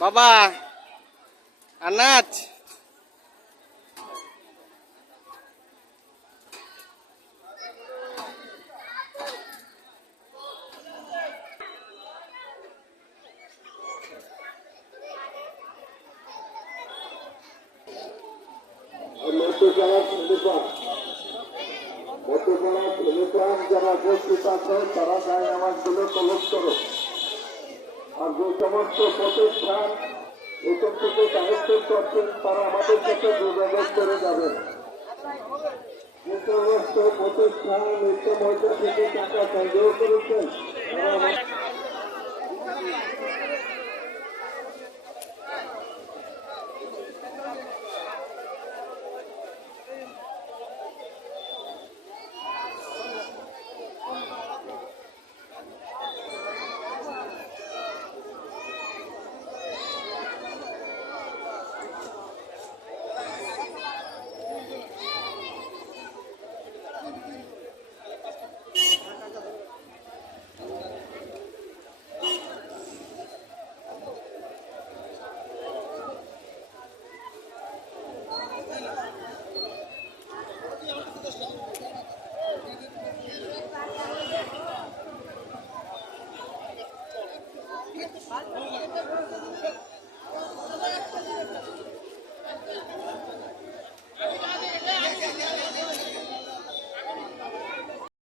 বাবা আনাজ যারা উপস্থিত আছে তারা গায়ে নামাজগুলো তলব করো। আর যে সমস্ত প্রতিষ্ঠান এসব থেকে দায়িত্ব করছেন তারা আমাদের সাথে যোগাযোগ করে যাবেন। যে সমস্ত প্রতিষ্ঠান নিত্য মধ্যে থেকে টাকা সংগ্রহ করেছেন তারা Hadi.